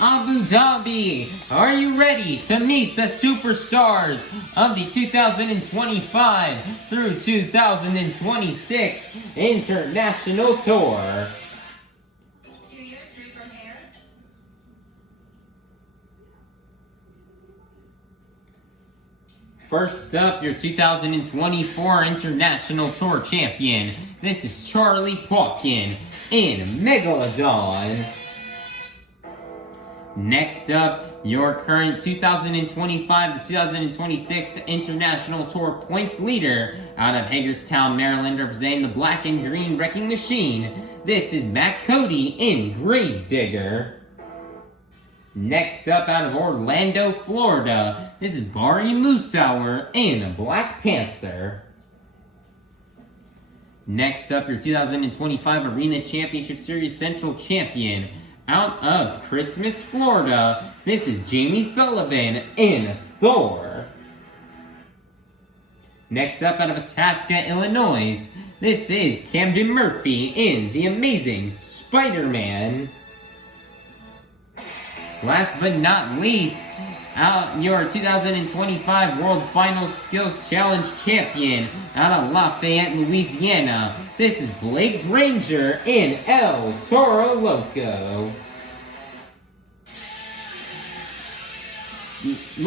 Abu Dhabi, are you ready to meet the superstars of the 2025 through 2026 International Tour? 2 years through from here. First up, your 2024 International Tour champion. This is Charlie Pauken in Megalodon. Next up, your current 2025 to 2026 International Tour points leader out of Hagerstown, Maryland, representing the black and green wrecking machine. This is Cody in Gravedigger. Next up, out of Orlando, Florida, this is Bari Musawwir in Black Panther. Next up, your 2025 Arena Championship Series Central Champion out of Christmas, Florida, this is Jamie Sullivan in Thor. Next up, out of Itasca, Illinois, this is Camden Murphy in The Amazing Spiderman. Last but not least, out your 2025 World Finals Skills Challenge champion out of Lafayette, Louisiana. This is Blake Granger in El Toro Loco.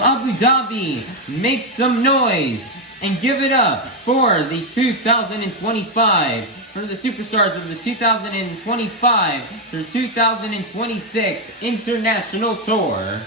Abu Dhabi, make some noise and give it up for the 2025, for the superstars of the 2025 through 2026 International Tour.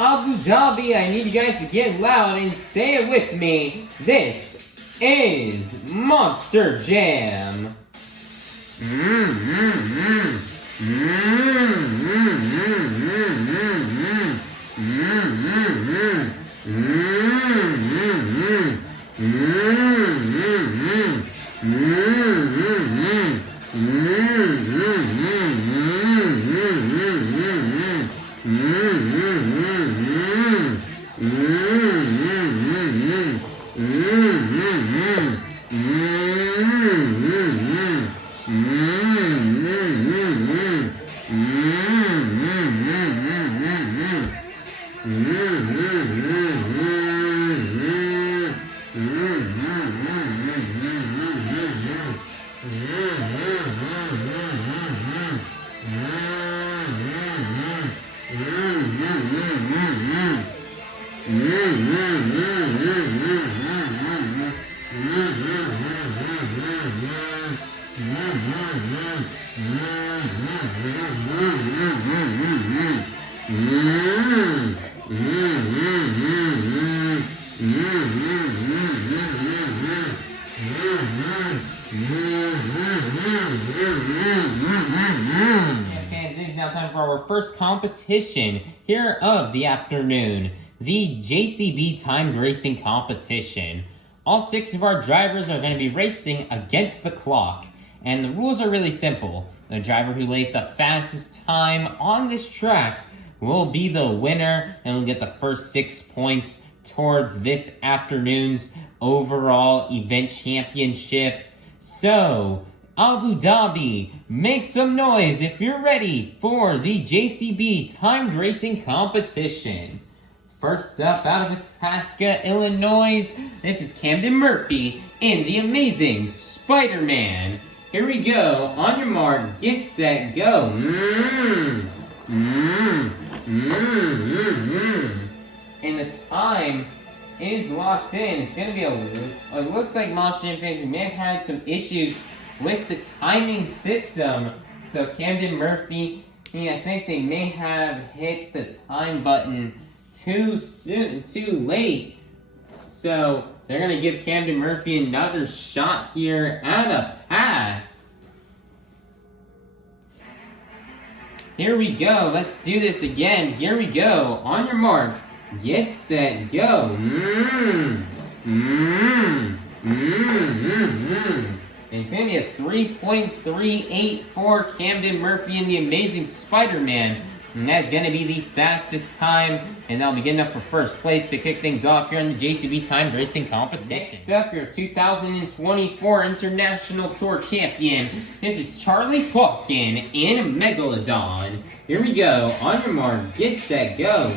Abu Dhabi, I need you guys to get loud and say it with me. This is Monster Jam. Fans, it is now time for our first competition here of the afternoon, the JCB timed racing competition. All 6 of our drivers are going to be racing against the clock, and the rules are really simple. The driver who lays the fastest time on this track will be the winner and will get the first 6 points towards this afternoon's overall event championship. So, Abu Dhabi, make some noise if you're ready for the JCB timed racing competition. First up, out of Itasca, Illinois, this is Camden Murphy in the amazing Spiderman. Here we go. On your mark, get set, go. And the time is locked in. It's going to be it looks like Motion fans may have had some issues with the timing system. So Camden Murphy, I think they may have hit the time button too soon, too late. So they're going to give Camden Murphy another shot here at a pass. Here we go. Let's do this again. Here we go. On your mark, get set, go. And it's going to be a 3.38 for Camden Murphy in the amazing Spider-Man. And that's going to be the fastest time. And that'll be good enough for first place to kick things off here on the JCB timed racing competition. Next up, your 2024 International Tour champion. This is Charlie Pauken in Megalodon. Here we go. On your mark, get set, go.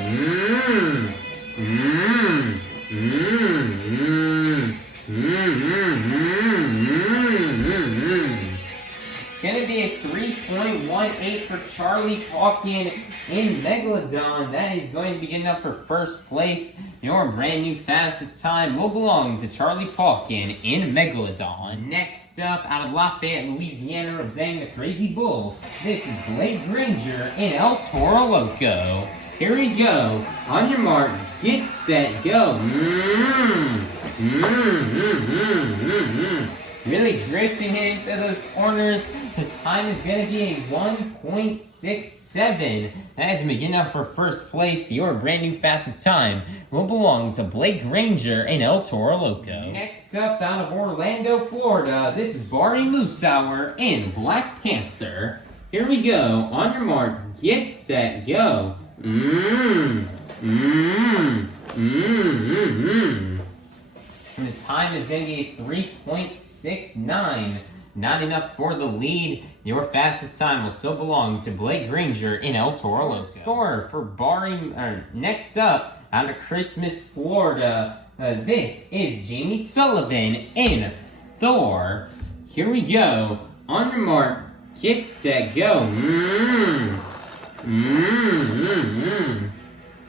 It's going to be a 3.18 for Charlie Pauken in Megalodon. That is going to be good enough for first place. Your brand new fastest time will belong to Charlie Pauken in Megalodon. Next up, out of Lafayette, Louisiana, representing the Crazy Bull, this is Blake Granger in El Toro Loco. Here we go. On your mark, get set, go. Really drifting into those corners. The time is going to be a 1.67. That is going to be good enough for first place. Your brand new fastest time will belong to Blake Granger in El Toro Loco. Next up, out of Orlando, Florida, this is Bari Musawwir in Black Panther. Here we go. On your mark, get set, go. And the time is going to be 3.69. Not enough for the lead. Your fastest time will still belong to Blake Granger in El Toro Loco. Score for Bari. Next up, out of Christmas, Florida, this is Jamie Sullivan in Thor. Here we go. On your mark, get set, go.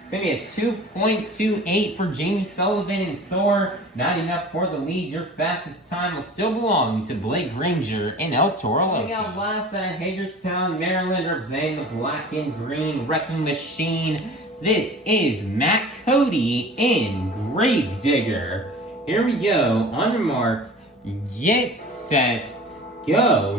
It's going to be a 2.28 for Jamie Sullivan and Thor. Not enough for the lead. Your fastest time will still belong to Blake Granger in El Toro Loco. Coming out last out of Hagerstown, Maryland, representing the black and green wrecking machine. This is Matt Cody in Gravedigger. Here we go. On your mark, get set, go.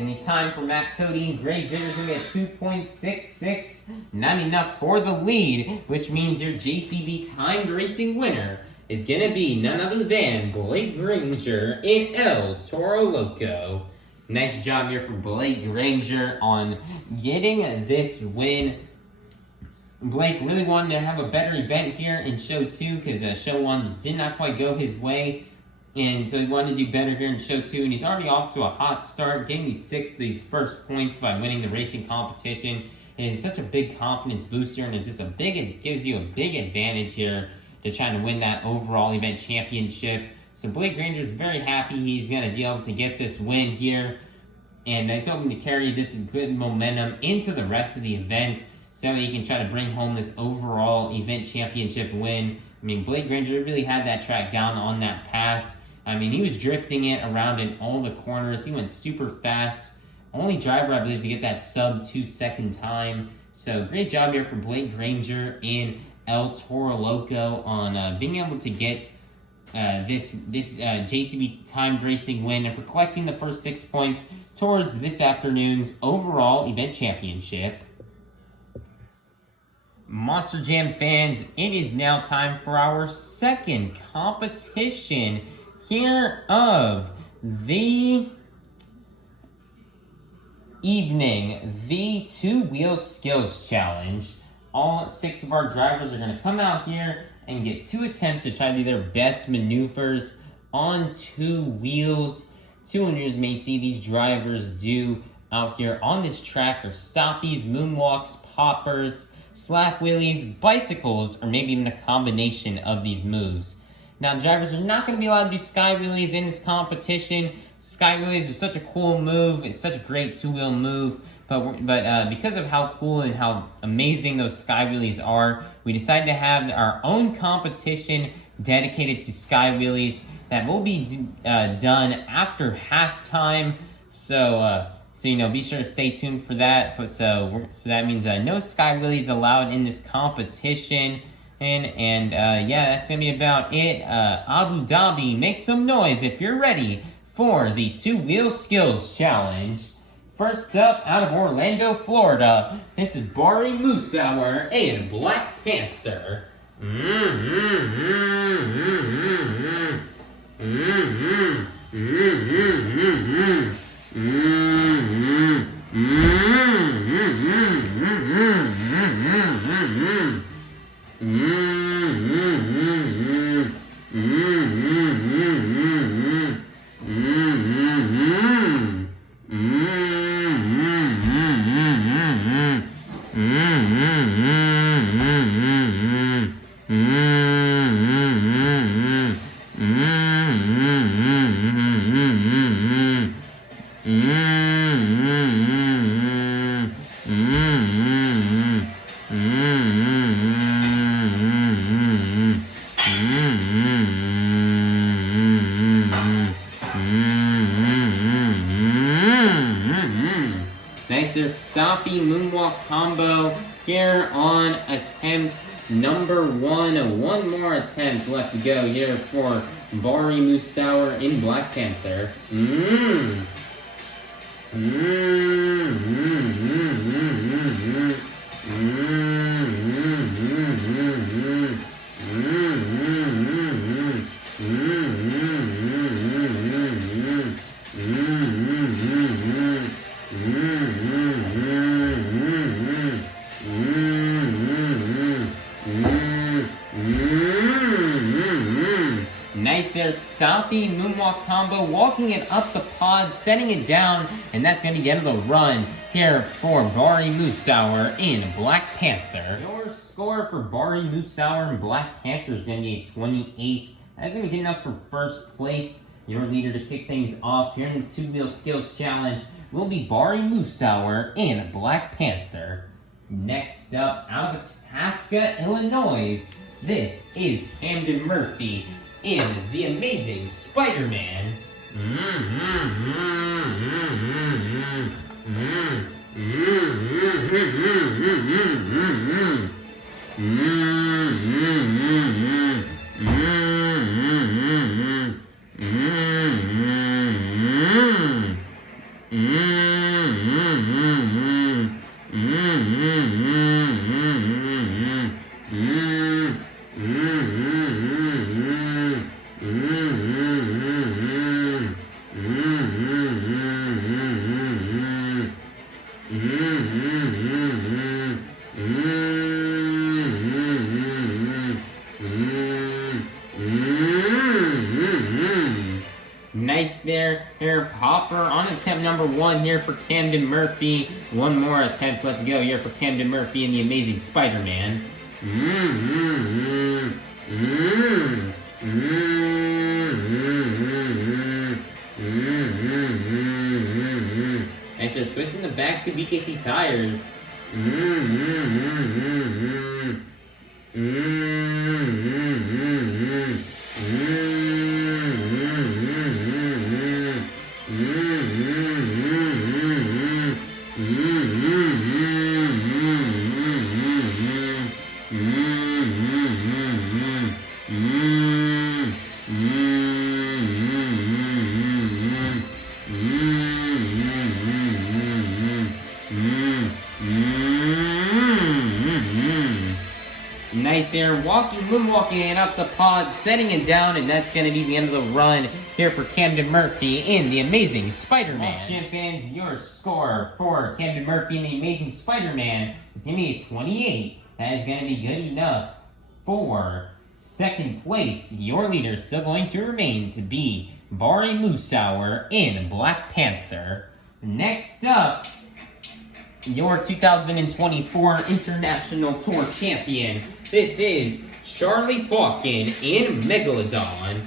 And the time for Matt Cody and Gravedigger is going to be a 2.66. Not enough for the lead, which means your JCB timed racing winner is going to be none other than Blake Granger in El Toro Loco. Nice job here for Blake Granger on getting this win. Blake really wanted to have a better event here in Show 2 because Show 1 just did not quite go his way. And so he wanted to do better here in Show 2, and he's already off to a hot start, getting these first points by winning the racing competition. And it's such a big confidence booster, and it gives you a big advantage here to try to win that overall event championship. So Blake Granger's very happy he's going to be able to get this win here, and he's hoping to carry this good momentum into the rest of the event so that he can try to bring home this overall event championship win I mean, Blake Granger really had that track down on that pass. I mean, he was drifting it around in all the corners. He went super fast. Only driver, I believe, to get that sub 2-second time. So great job here for Blake Granger and El Toro Loco on being able to get this JCB timed racing win and for collecting the first 6 points towards this afternoon's overall event championship. Monster Jam fans, it is now time for our second competition here of the evening, the two-wheel skills challenge. All 6 of our drivers are going to come out here and get 2 attempts to try to do their best maneuvers on 2 wheels. 2 winners may see these drivers do out here on this track are stoppies, moonwalks, poppers, slack wheelies, bicycles, or maybe even a combination of these moves. Now, drivers are not going to be allowed to do sky wheelies in this competition. Sky wheelies are such a cool move. It's such a great 2-wheel move. But because of how cool and how amazing those sky wheelies are, we decided to have our own competition dedicated to sky wheelies that will be done after halftime. So you know, be sure to stay tuned for that. But so that means no sky wheelies allowed in this competition. And yeah, that's gonna be about it. Abu Dhabi, make some noise if you're ready for the 2-wheel skills challenge. First up, out of Orlando, Florida, this is Bari Musawwir and Black Panther. Nice there, stoppy moonwalk combo here on attempt number 1. One more attempt left to go here for Bari Musawwir in Black Panther. Nice there, stoppy moonwalk combo, walking it up the pod, setting it down, and that's going to get the run here for Bari Musawwir in Black Panther. Your score for Bari Musawwir and Black Panther is going to be a 28. That's going to be good enough for first place. Your leader to kick things off here in the 2-wheel skills challenge will be Bari Musawwir in Black Panther. Next up, out of Itasca, Illinois, this is Camden Murphy in The Amazing Spiderman. Nice there, Hopper on attempt number 1 here for Camden Murphy. One more attempt left to go here for Camden Murphy and The Amazing Spider-Man. Nice there, twisting the back to BKT tires. there, moonwalking it up the pod, setting it down, and that's going to be the end of the run here for Camden Murphy in the Amazing Spider-Man. Champ fans, your score for Camden Murphy in the Amazing Spider-Man is going to be a 28. That is going to be good enough for second place. Your leader is still going to remain to be Bari Musawwir in Black Panther. Next up, your 2024 International Tour Champion. This is Charlie Pauken in Megalodon.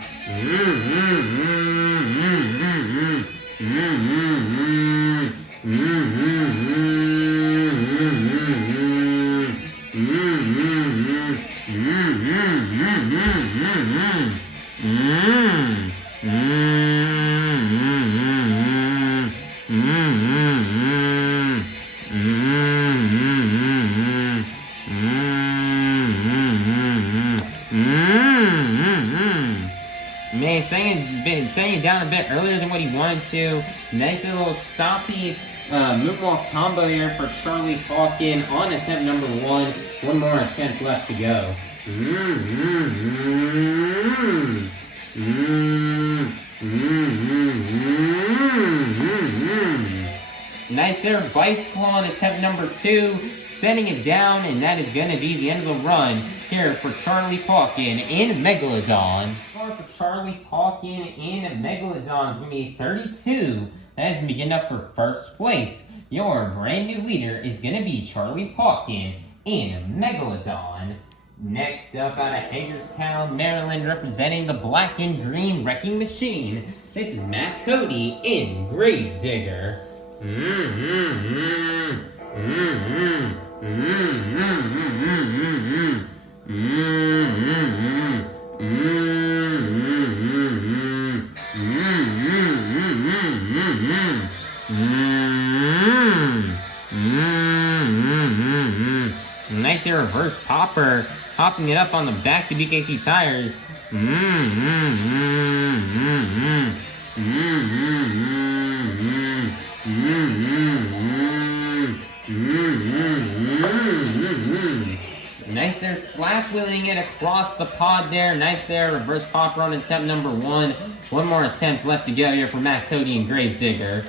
Man, saying it down a bit earlier than what he wanted to. Nice little stoppy moonwalk combo here for Charlie Pauken on attempt number 1. One more attempt left to go. Nice there, bicycle on attempt number 2. Setting it down, and that is going to be the end of the run here for Charlie Pauken in Megalodon. Score for Charlie Pauken in Megalodon is going to be 32. That is going to be getting up for first place. Your brand new leader is going to be Charlie Pauken in Megalodon. Next up, out of Hagerstown, Maryland, representing the black and green wrecking machine, this is Matt Cody in Gravedigger. Nice reverse popper, popping it up on the back to BKT tires. Nice there, slap wheeling it across the pod there. Nice there, reverse popper on attempt number 1. One more attempt left to go here for Matt Cody and Gravedigger.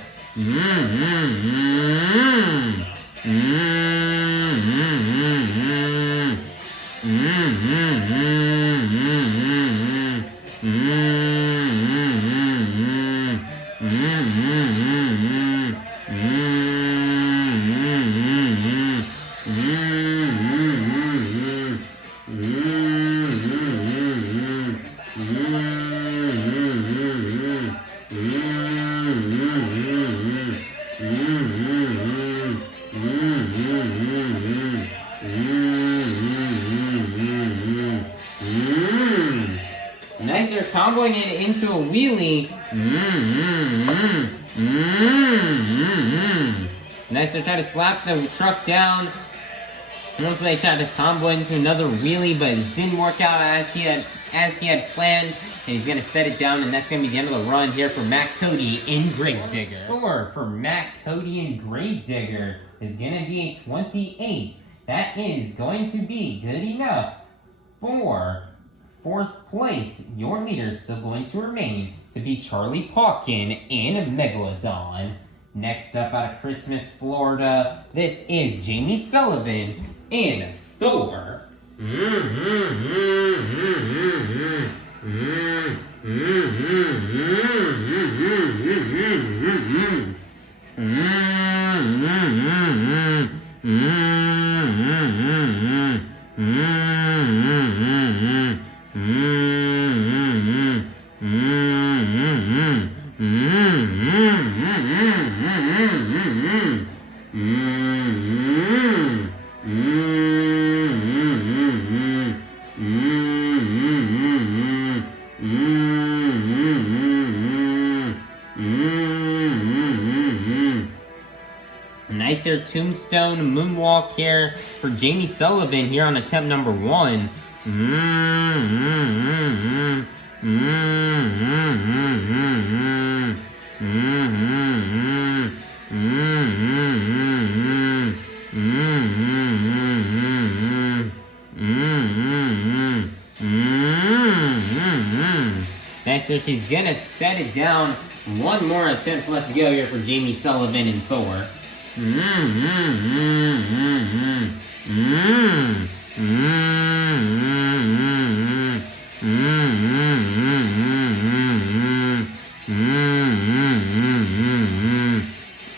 Nice, they're comboing it into a wheelie. Nice, they're trying to slap the truck down. And also they tried to combo into another wheelie, but it didn't work out as he had planned. And he's gonna set it down, and that's gonna be the end of the run here for Matt Cody in Gravedigger. The score for Matt Cody in Gravedigger is gonna be a 28. That is going to be good enough for fourth place. Your leader is still going to remain to be Charlie Pauken in Megalodon. Next up, out of Christmas, Florida, this is Jamie Sullivan in Thor. Nicer tombstone moonwalk here for Jamie Sullivan here on attempt number 1. she's gonna set it down. One more attempt left to go here for Jamie Sullivan and Thor.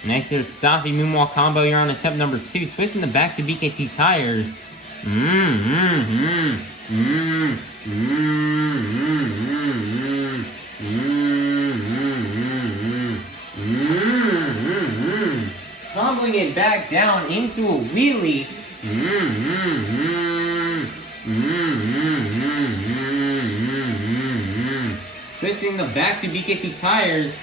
Nice here, stoppy moonwalk combo. You're on attempt number 2. Twisting the back to BKT tires. Comboing it back down into a wheelie. Twisting the back to BKT tires.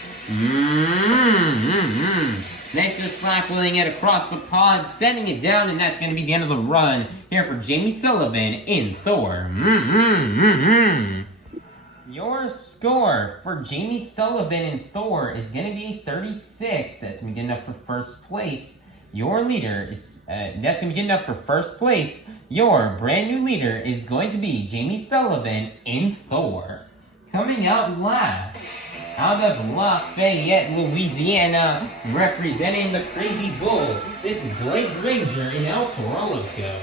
Nice to slap wheeling it across the pod, setting it down, and that's going to be the end of the run here for Jamie Sullivan in Thor. Your score for Jamie Sullivan in Thor is going to be 36. That's going to be good enough for first place. Your leader is, that's going to be good enough for first place. Your brand new leader is going to be Jamie Sullivan in Thor. Coming out last, out of Lafayette, Louisiana, representing the Crazy Bull, this is Blake Granger in El Toro Loco.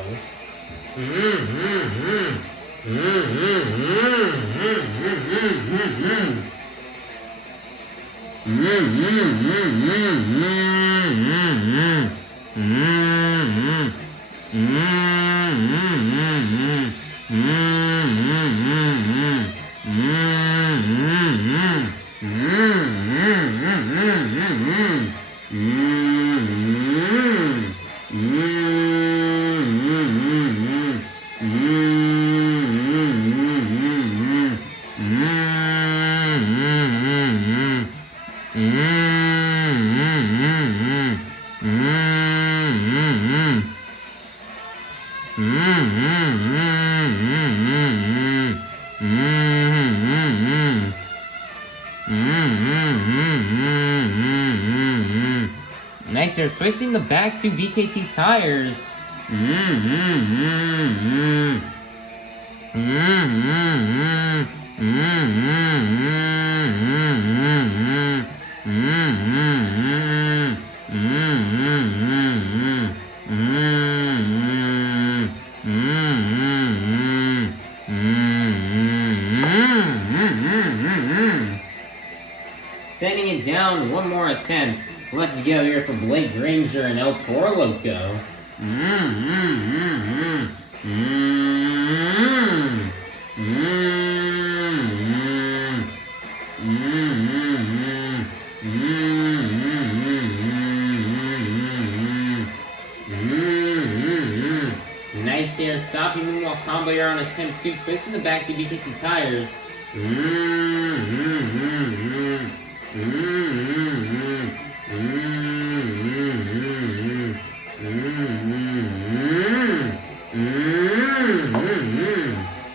Nice here, twisting the back to BKT tires. Setting it down, one more attempt left to go here for Blake Granger and El Toro Loco. Nice here, stopping moonwalk combo here on attempt 2, twisting the back to BKT tires.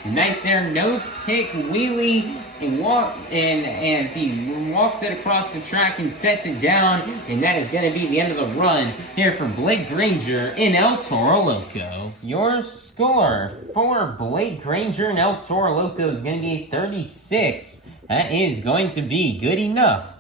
Nice there, nose pick wheelie and walk and he walks it across the track and sets it down, and that is going to be the end of the run here for Blake Granger in El Toro Loco. Your score for Blake Granger and El Toro Loco is going to be 36. That is going to be good enough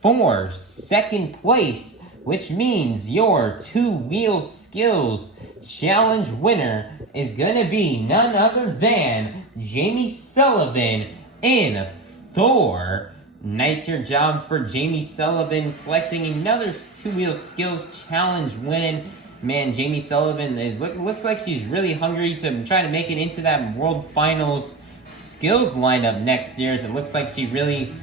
for second place, which means your 2-wheel skills challenge winner is going to be none other than Jamie Sullivan in Thor. Nice here job for Jamie Sullivan, collecting another 2-wheel skills challenge win. Man, Jamie Sullivan looks like she's really hungry to try to make it into that World Finals skills lineup next year, as it looks like she really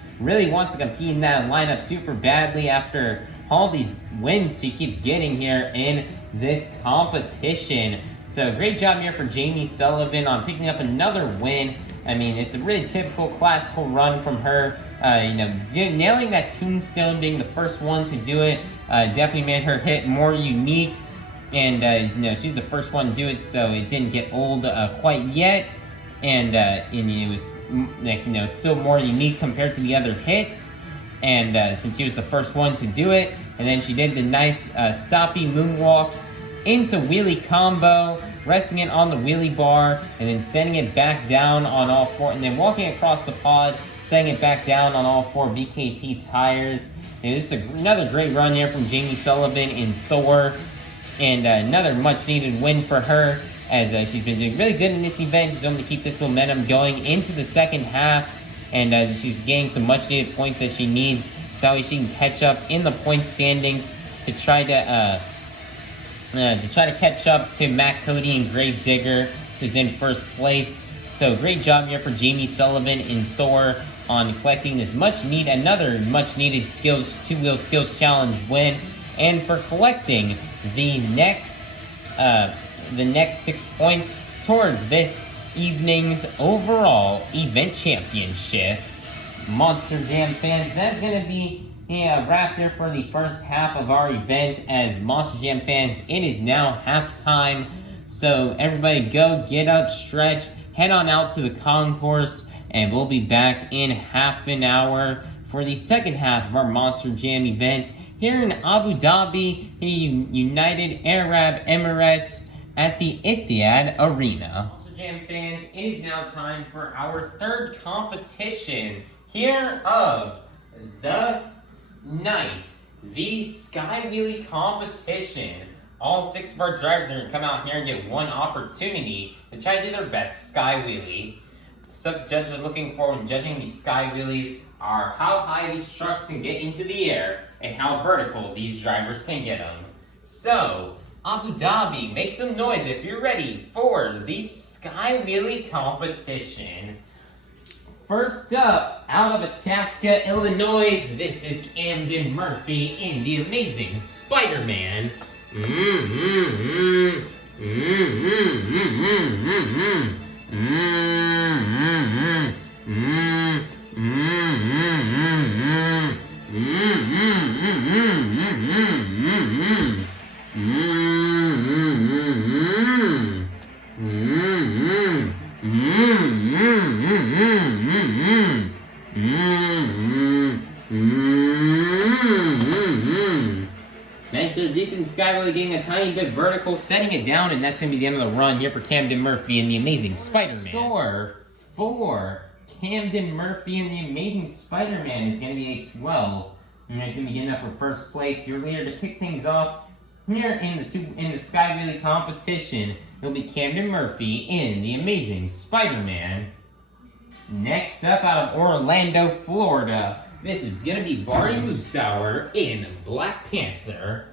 wants to compete in that lineup super badly after all these wins she keeps getting here in this competition. So great job here for Jamie Sullivan on picking up another win. I mean, it's a really typical classical run from her. Nailing that tombstone, being the first one to do it, definitely made her hit more unique. And she's the first one to do it, so it didn't get old quite yet. And it was still more unique compared to the other hits. And since she was the first one to do it, and then she did the nice stoppy moonwalk into wheelie combo, resting it on the wheelie bar, and then sending it back down on all four, and then walking across the pod, setting it back down on all 4 BKT tires. And this is another great run here from Jamie Sullivan in Thor. And another much-needed win for her, as she's been doing really good in this event. She's able to keep this momentum going into the second half. And she's getting some much-needed points that she needs. So that way she can catch up in the point standings to try to catch up to Matt Cody and Gravedigger, who's in first place. So great job here for Jamie Sullivan in Thor on collecting this another much-needed two-wheel skills challenge win, and for collecting the next 6 points towards this evening's overall event championship. Monster Jam fans, that's going to be a wrap here for the first half of our event. As Monster Jam fans, it is now halftime. So everybody go, get up, stretch, head on out to the concourse, and we'll be back in half an hour for the second half of our Monster Jam event here in Abu Dhabi, United Arab Emirates at the Etihad Arena. Monster Jam fans, it is now time for our third competition here of the night, the Sky Wheelie Competition. All 6 of our drivers are going to come out here and get one opportunity to try to do their best Sky Wheelie. Stuff the judges are looking for when judging these Sky Wheelies are how high these trucks can get into the air and how vertical these drivers can get them. So, Abu Dhabi, make some noise if you're ready for the Sky Wheelie Competition. First up, out of Itasca, Illinois, this is Camden Murphy in the amazing Spiderman. Nice, so decent Sky Wheelie getting a tiny bit vertical, setting it down, and that's going to be the end of the run here for Camden Murphy and the amazing Spider-Man. Score for Camden Murphy and the amazing Spider-Man is going to be a 12. And it's going to be getting up for first place. Your leader to kick things off here in the Sky Wheelie competition, it'll be Camden Murphy in the amazing Spider-Man. Next up, out of Orlando, Florida, this is gonna be Bari Musawwir in Black Panther.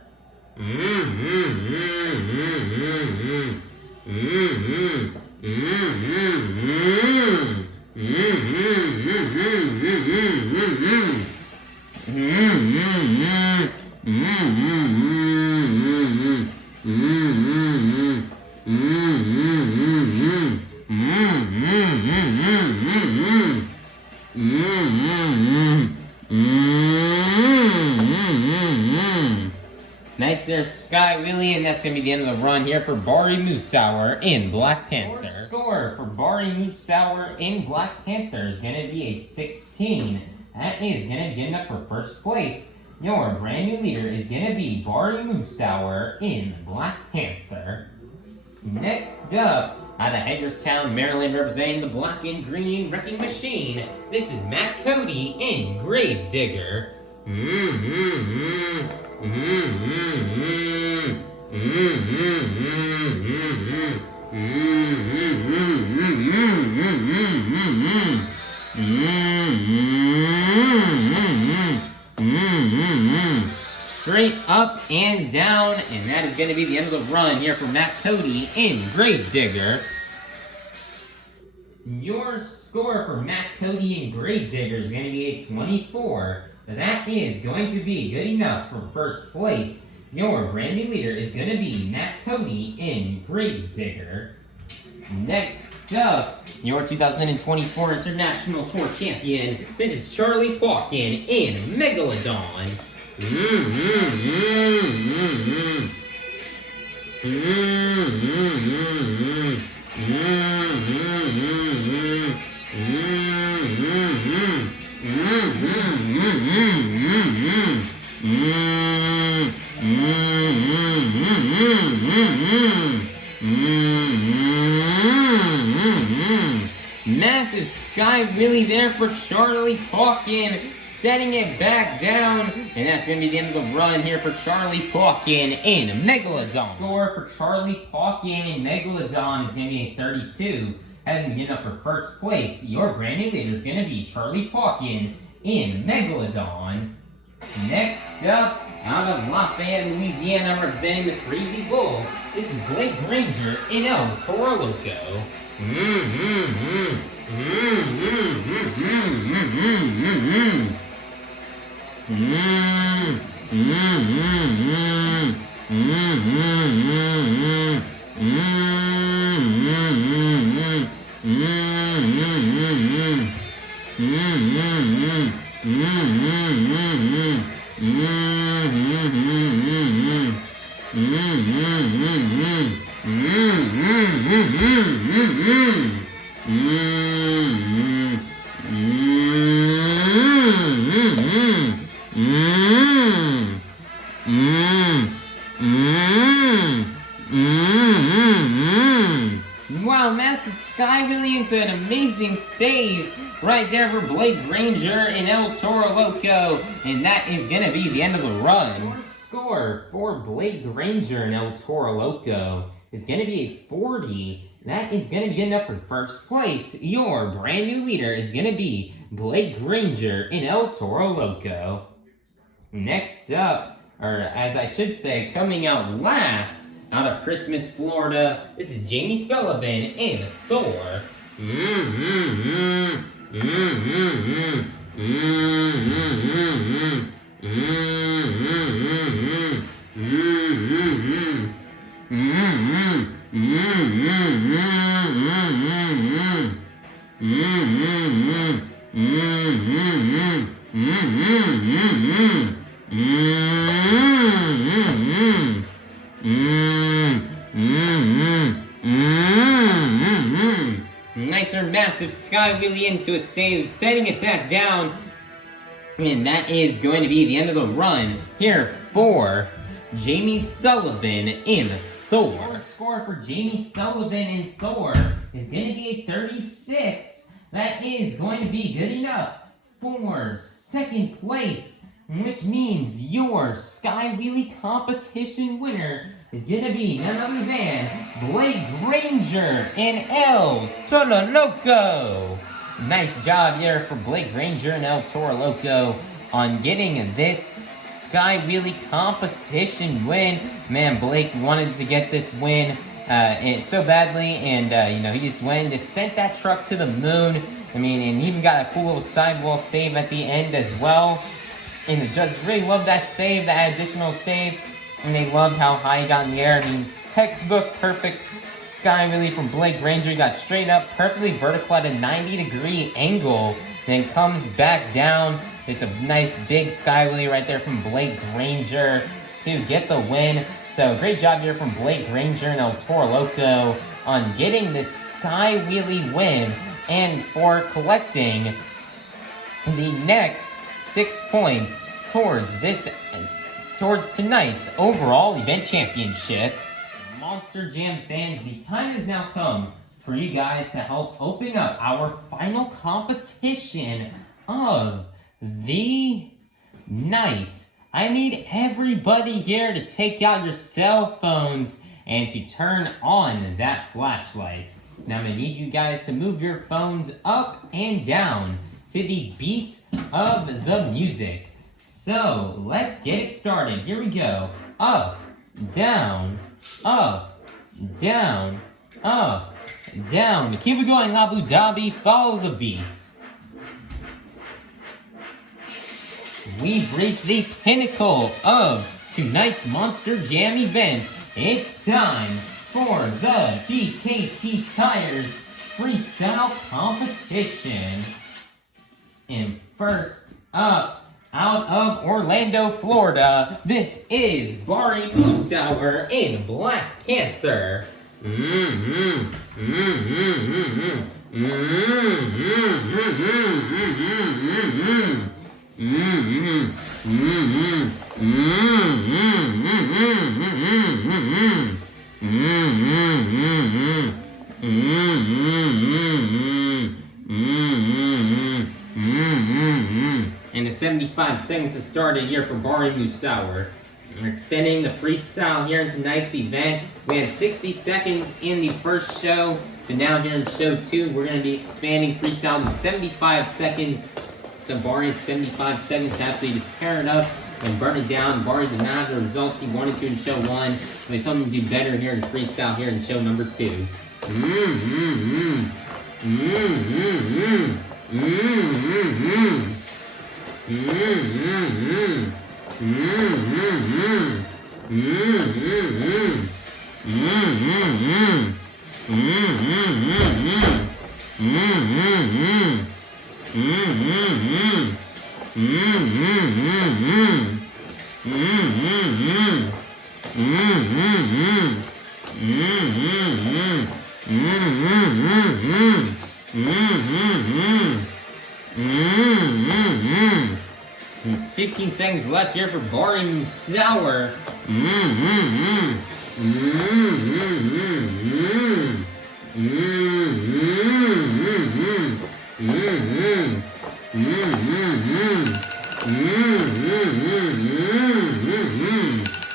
Nice there, Sky Wheelie, and that's going to be the end of the run here for Bari Musawwir in Black Panther. Score for Bari Musawwir in Black Panther is going to be a 16. That is going to get up for first place. Your brand new leader is going to be Bari Musawwir in Black Panther. Next up, out of Hagerstown, Maryland, representing the black and green wrecking machine, this is Matt Cody in Gravedigger. Straight up and down, and that is going to be the end of the run here for Matt Cody in Gravedigger. Your score for Matt Cody in Gravedigger is going to be a 24. That is going to be good enough for first place. Your brand new leader is going to be Matt Cody in Gravedigger. Next up, your 2024 International Tour Champion, this is Charlie Pauken in Megalodon. Massive Sky Wheelie there for Charlie Pauken, setting it back down, and that's going to be the end of the run here for Charlie Pauken in Megalodon. Score for Charlie Pauken in Megalodon is going to be a 32. Hasn't been good enough for first place. Your brand new leader is going to be Charlie Pauken in Megalodon. Next up, out of Lafayette, Louisiana, representing the Crazy Bulls, this is Blake Granger in Toro, Loco. Wow, massive Sky Wheelie into an amazing save right there for Blake Granger in El Toro Loco, and that is going to be the end of the run. Score for Blake Granger in El Toro Loco is going to be a 40. That is going to be good enough for first place. Your brand new leader is going to be Blake Granger in El Toro Loco. Next up, or as I should say, coming out last, out of Christmas, Florida, this is Jamie Sullivan in Thor. Nicer massive Sky Wheelie into a save, setting it back down. And that is going to be the end of the run here for Jamie Sullivan in Thor. Score for Jamie Sullivan in Thor is going to be a 36. That is going to be good enough for second place, which means your Sky Wheelie competition winner is going to be none other than Blake Granger in El Toro Loco. Nice job there for Blake Granger and El Toro Loco on getting this Sky Wheelie competition win. Man, Blake wanted to get this win so badly, and he just went and just sent that truck to the moon. I mean, and he even got a cool little sidewall save at the end as well. And the judge really loved that save, that additional save, and they loved how high he got in the air. I mean, textbook perfect Sky Wheelie from Blake Granger. He got straight up, perfectly vertical at a 90-degree angle, then comes back down. It's a nice big Sky Wheelie right there from Blake Granger to get the win. So great job here from Blake Granger and El Toro Loco on getting this Sky Wheelie win and for collecting the next 6 points towards tonight's overall event championship. Monster Jam fans, the time has now come for you guys to help open up our final competition of the night. I need everybody here to take out your cell phones and to turn on that flashlight. Now I'm going to need you guys to move your phones up and down to the beat of the music. So let's get it started. Here we go. Up, down, up, down, up, down. Keep it going, Abu Dhabi. Follow the beats. We've reached the pinnacle of tonight's Monster Jam event. It's time for the DKT Tires Freestyle Competition. And first up, out of Orlando, Florida, this is Bari Musawwir in Black Panther. 75 seconds has started here for Bari Musawwir. We're extending the freestyle here in tonight's event. We had 60 seconds in the first show, but now here in show 2, we're going to be expanding freestyle to 75 seconds. So Bari has 75 seconds to absolutely just tear it up and burn it down. Bari did not have the results he wanted to in show 1. So he's something to do better here in freestyle here in show number 2. Seconds left here for Bari Musawwir.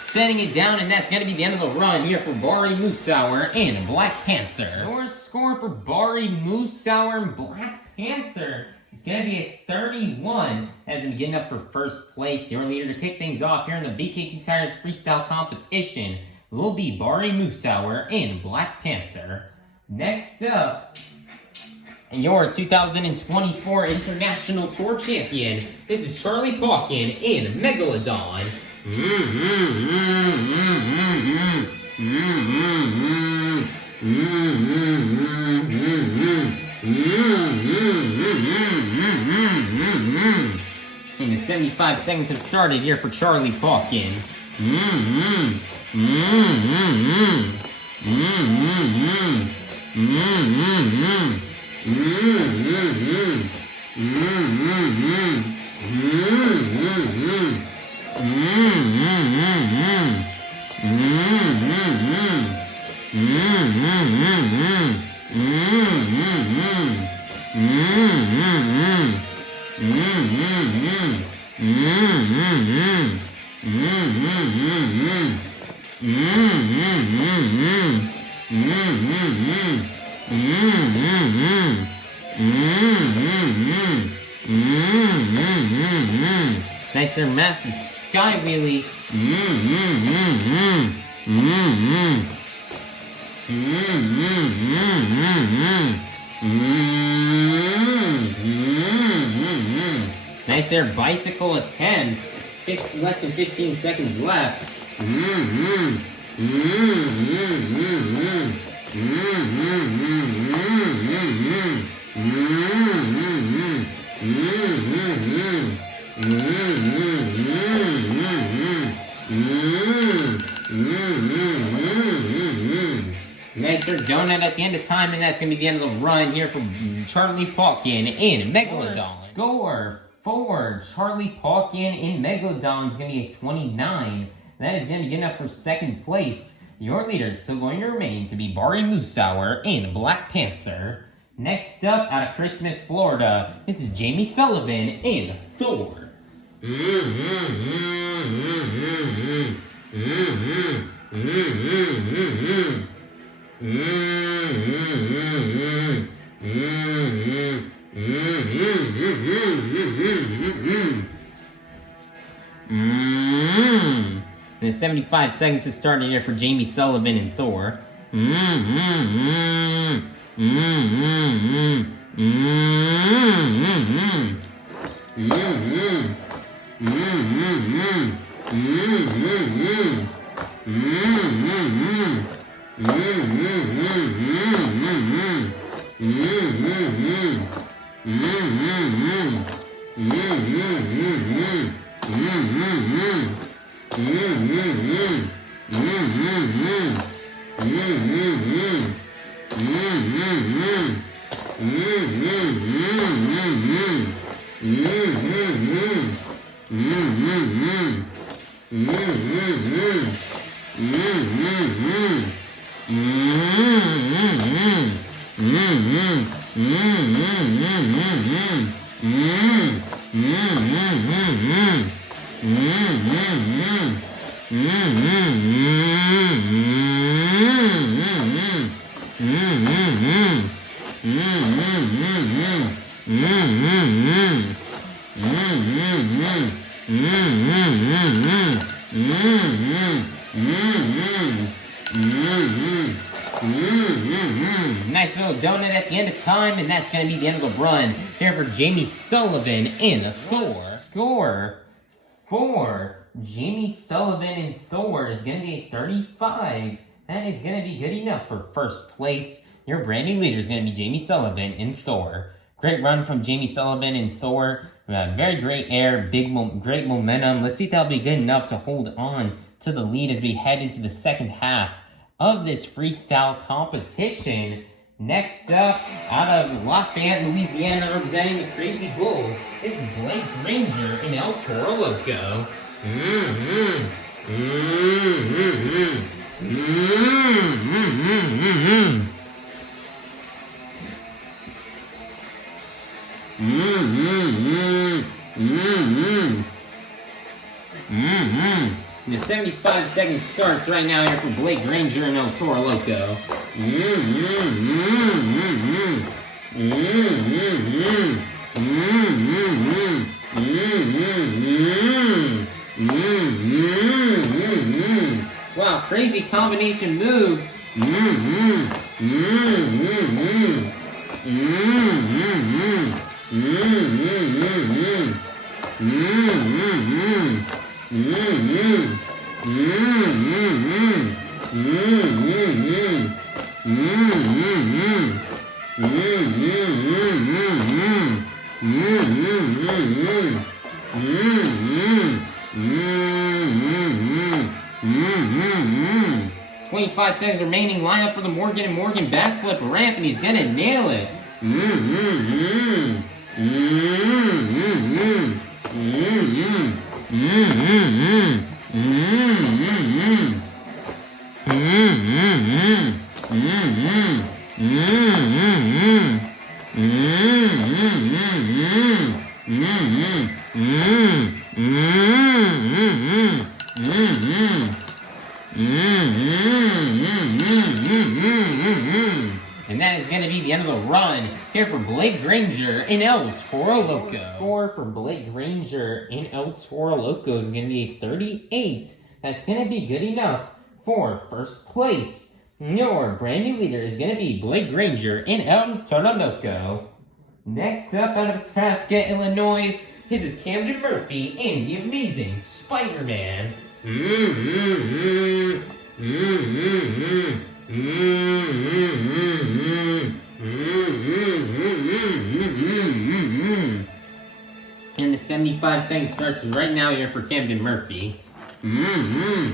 'Setting it down, and that's going to be the end of the run here for Bari Musawwir and Black Panther. Your score for Bari Musawwir and Black Panther is going to be a 31 as we getting up for first place. Your leader to kick things off here in the BKT Tires Freestyle Competition will be Bari Musawwir and Black Panther. Next up, your 2024 International Tour Champion. This is Charlie Pauken and Megalodon. And the 75 seconds have started here for Charlie Pauken. Nice there, massive sky wheelie. Nice there, bicycle attempt. Less than 15 seconds left. Nice for donut at the end of time, and that's going to be the end of the run here for Charlie Pauken and Megalodon. Score for Charlie Pauken and Megalodon is going to be a 29. That is going to be good enough for second place. Your leader is still going to remain to be Bari Musawwir and Black Panther. Next up, out of Christmas, Florida, this is Jamie Sullivan and Thor. The 75 seconds has started here for Jamie Sullivan and Thor. Nice little donut at the end of time, and that's going to be the end of the run. Here for Jamie Sullivan in Thor. Score for Jamie Sullivan in Thor is going to be a 35. That is going to be good enough for first place. Your brand new leader is going to be Jamie Sullivan in Thor. Great run from Jamie Sullivan in Thor. Very great air, great momentum. Let's see if that'll be good enough to hold on to the lead as we head into the second half of this freestyle competition. Next up, out of Lafayette, Louisiana, representing the Crazy Bull, is Blake Granger in El Toro Loco. The 75-second starts right now here for Blake Granger and El Toro Loco. Wow, crazy combination move. Mm-hmm. 25 seconds remaining. Line up for the Morgan and Morgan backflip ramp, and he's gonna nail it. And that is going to be the end of the run here for Blake Granger in El Toro Loco. Score for Blake Granger in El Toro Loco is going to be a 38. That's going to be good enough for first place. Your brand new leader is going to be Blake Granger in El Toro Loco. Next up, out of Nebraska, Illinois, this is Camden Murphy in the amazing Spiderman. And the 75 seconds starts right now here for Camden Murphy. Mm-hmm.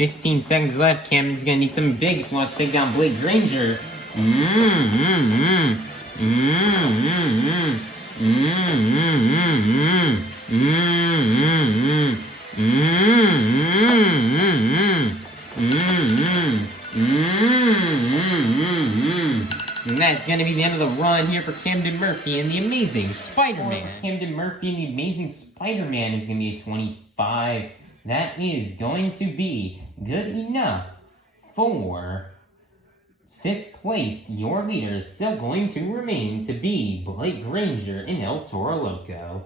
15 seconds left. Camden's gonna need some big if he wants to take down Blake Granger. And that's going to be the end of the run here for Camden Murphy and the Amazing Spider-Man. Camden Murphy and the Amazing Spider-Man is going to be a 25. That is going to be good enough for 5th place. Your leader is still going to remain to be Blake Granger in El Toro Loco.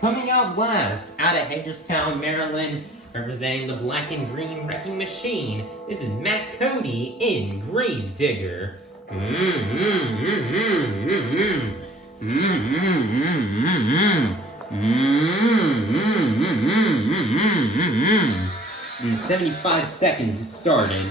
Coming out last, out of Hagerstown, Maryland, representing the black and green wrecking machine, this is Matt Cody in Grave Digger. And 75 seconds is started.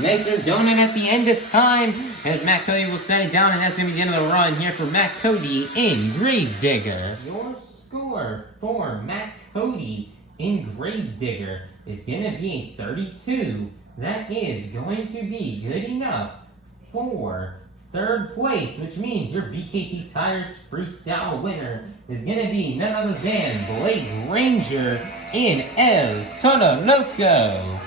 Nice donut at the end of time as Matt Cody will set it down, and that's going to be the end of the run here for Matt Cody in Gravedigger. Your score for Matt Cody in Gravedigger is going to be a 32. That is going to be good enough for third place, which means your BKT Tires Freestyle winner is going to be none other than Blake Granger in El Toro Loco.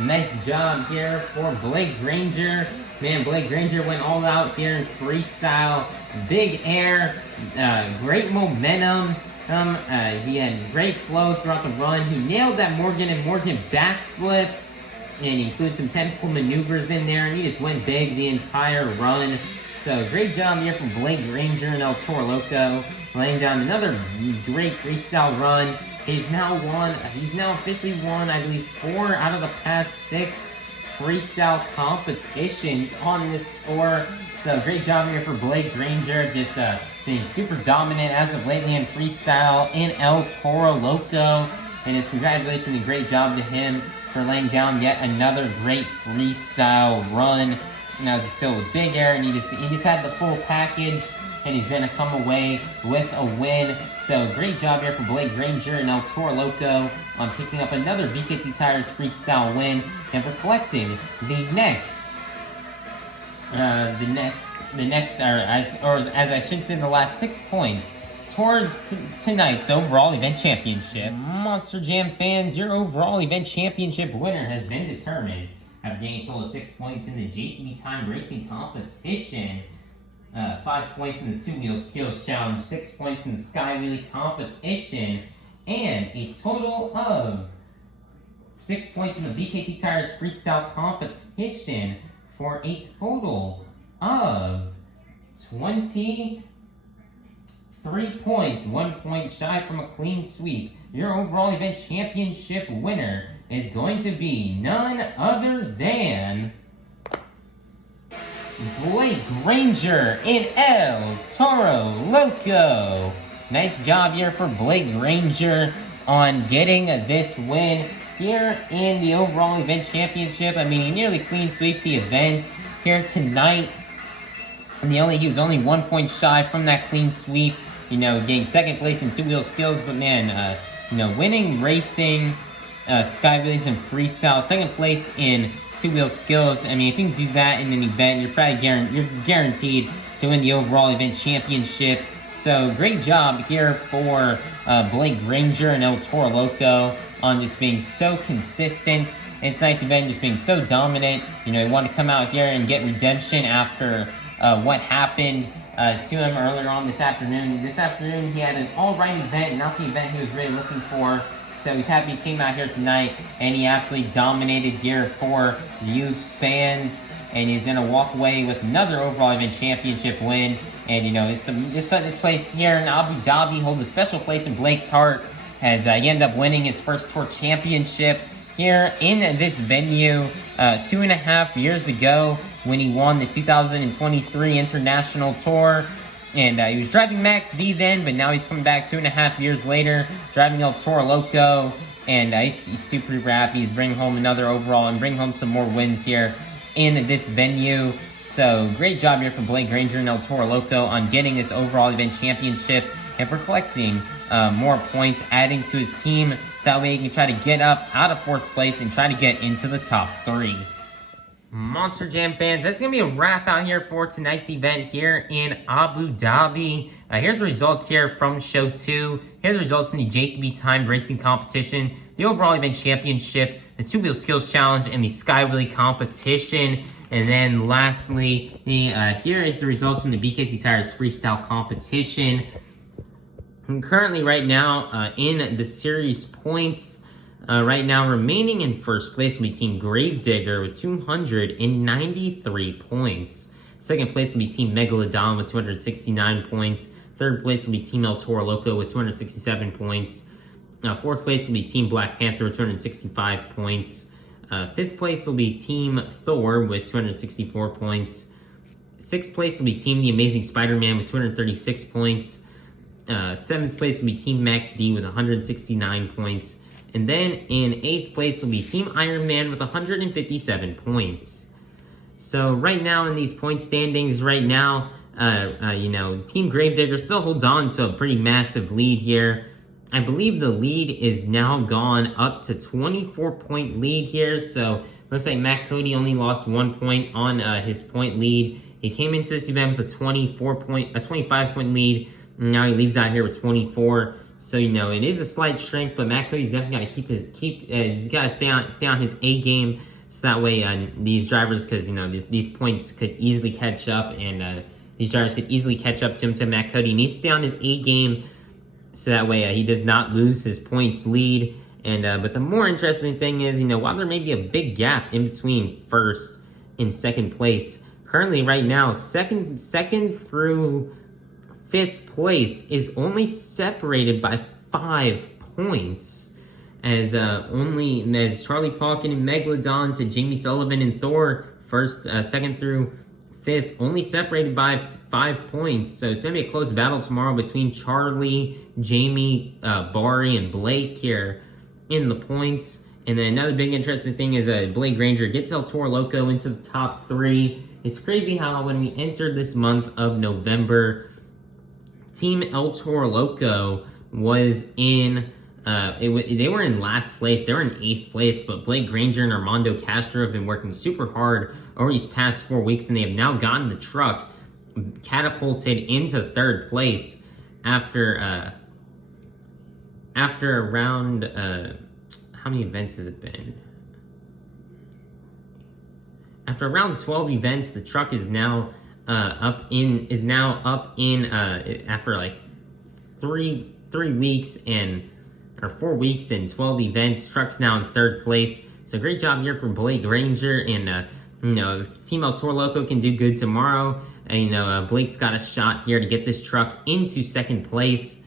Nice job here for Blake Granger. Man, Blake Granger went all out here in freestyle. Big air, great momentum. He had great flow throughout the run. He nailed that Morgan and Morgan backflip, and he included some technical maneuvers in there, and he just went big the entire run. So great job here from Blake Granger and El Toro Loco, laying down another great freestyle run. He's now officially won, I believe, 4 out of the past 6 freestyle competitions on this tour. So great job here for Blake Granger, just being super dominant as of lately in freestyle in El Toro Loco. And it's congratulations and great job to him for laying down yet another great freestyle run. Now it's filled with big air, and he just had the full package, and he's gonna come away with a win. So great job here for Blake Granger and El Toro Loco on picking up another BKT Tires freestyle win, and for collecting the next, or as I should say, the last 6 points towards tonight's overall event championship. Monster Jam fans, your overall event championship winner has been determined. After getting a total of 6 points in the JCB Time Racing Competition, 5 points in the 2-Wheel Skills Challenge, 6 points in the Sky Wheelie Competition, and a total of 6 points in the BKT Tires Freestyle Competition, for a total of 23 points, 1 point shy from a clean sweep. Your overall event championship winner is going to be none other than Blake Granger in El Toro Loco. Nice job here for Blake Granger on getting this win here in the overall event championship. I mean, he nearly clean sweep the event here tonight. And he was only 1 point shy from that clean sweep. You know, getting second place in 2-Wheel Skills, but man, winning racing, Sky Wheelies and freestyle, second place in 2-Wheel Skills. I mean, if you can do that in an event, you're probably guaranteed to win the overall event championship. So great job here for Blake Granger and El Toro Loco on just being so consistent in tonight's event, just being so dominant. You know, he wanted to come out here and get redemption after what happened to him earlier on this afternoon. This afternoon, he had an all-right event, not the event he was really looking for. So he's happy he came out here tonight, and he absolutely dominated here for youth fans. And he's going to walk away with another overall event championship win. And, you know, this place here in Abu Dhabi holds a special place in Blake's heart. as he ended up winning his first Tour championship here in this venue 2.5 years ago when he won the 2023 International Tour. And he was driving Max D then, but now he's coming back 2.5 years later, driving El Toro Loco, and he's super happy. He's bringing home another overall and bringing home some more wins here in this venue. So great job here for Blake Granger and El Toro Loco on getting this overall event championship and for collecting more points, adding to his team, so that way he can try to get up out of 4th place and try to get into the top 3. Monster Jam fans, that's going to be a wrap out here for tonight's event here in Abu Dhabi. Here's the results here from Show 2. Here's the results from the JCB Timed Racing Competition, the overall event championship, the 2-wheel skills challenge, and the Sky Wheelie Competition. And then lastly, here is the results from the BKT Tires Freestyle Competition. And currently right now in the series points, right now remaining in first place will be Team Gravedigger with 293 points. Second place will be Team Megalodon with 269 points. Third place will be Team El Toro Loco with 267 points. Fourth place will be Team Black Panther with 265 points. Fifth place will be Team Thor with 264 points. Sixth place will be Team The Amazing Spiderman with 236 points. Seventh place will be Team Max D with 169 points. And then in 8th place will be Team Iron Man with 157 points. So right now in these point standings, right now, Team Gravedigger still holds on to a pretty massive lead here. I believe the lead is now gone up to 24-point lead here. So looks like Matt Cody only lost 1 point on his point lead. He came into this event with a 25-point lead. Now he leaves out here with 24. So, it is a slight shrink, but Matt Cody's definitely got to he's got to stay on his A game, so that way these drivers, because, these points could easily catch up, and these drivers could easily catch up to him. So Matt Cody needs to stay on his A game, so that way he does not lose his points lead. And but the more interesting thing is, while there may be a big gap in between first and second place, currently right now, second through 5th place is only separated by 5 points, as Charlie Pauken and Megalodon to Jamie Sullivan and Thor, second through 5th, only separated by 5 points. So it's gonna be a close battle tomorrow between Charlie, Jamie, Bari, and Blake here in the points. And then another big interesting thing is Blake Granger gets El Toro Loco into the top 3. It's crazy how when we entered this month of November, Team El Toro Loco was in, they were in last place. They were in 8th place, but Blake Granger and Armando Castro have been working super hard over these past 4 weeks, and they have now gotten the truck catapulted into 3rd place after around, how many events has it been? After around 12 events, the truck is now up in after like 3 weeks or 4 weeks and 12 events. Truck's now in 3rd place. So great job here for Blake Granger, and if Team El Toro Loco can do good tomorrow, Blake's got a shot here to get this truck into 2nd place,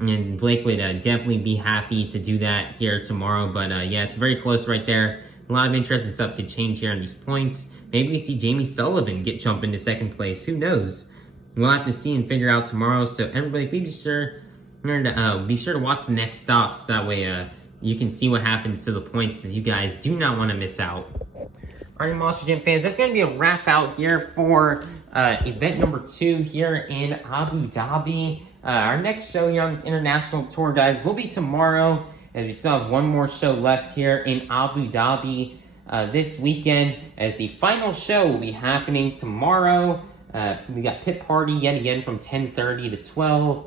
and Blake would definitely be happy to do that here tomorrow. But yeah, it's very close right there. A lot of interesting stuff could change here on these points. Maybe we see Jamie Sullivan jump into 2nd place. Who knows? We'll have to see and figure out tomorrow. So everybody, please be sure to watch the next stops. That way you can see what happens to the points, as you guys do not want to miss out. Alright, Monster Jam fans, that's going to be a wrap out here for event number 2 here in Abu Dhabi. Our next show here on this international tour, guys, will be tomorrow, as we still have one more show left here in Abu Dhabi this weekend, as the final show will be happening tomorrow. We got pit party yet again from 10:30 to 12.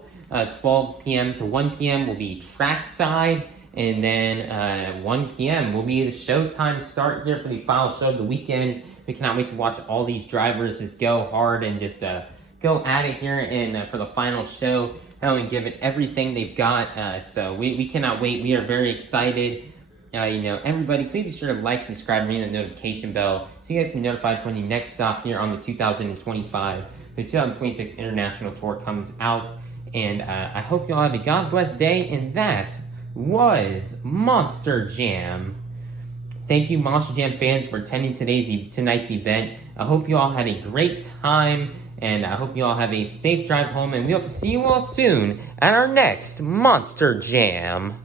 12 p.m. to 1 p.m. will be trackside, and then 1 p.m. will be the showtime start here for the final show of the weekend. We cannot wait to watch all these drivers just go hard and just go at it here and for the final show and give it everything they've got. So we cannot wait. We are very excited. Everybody, please be sure to like, subscribe, and ring the notification bell so you guys can be notified when the next stop here on the 2025, the 2026 International Tour comes out. And I hope you all have a God bless day, and that was Monster Jam. Thank you, Monster Jam fans, for attending tonight's event. I hope you all had a great time, and I hope you all have a safe drive home, and we hope to see you all soon at our next Monster Jam.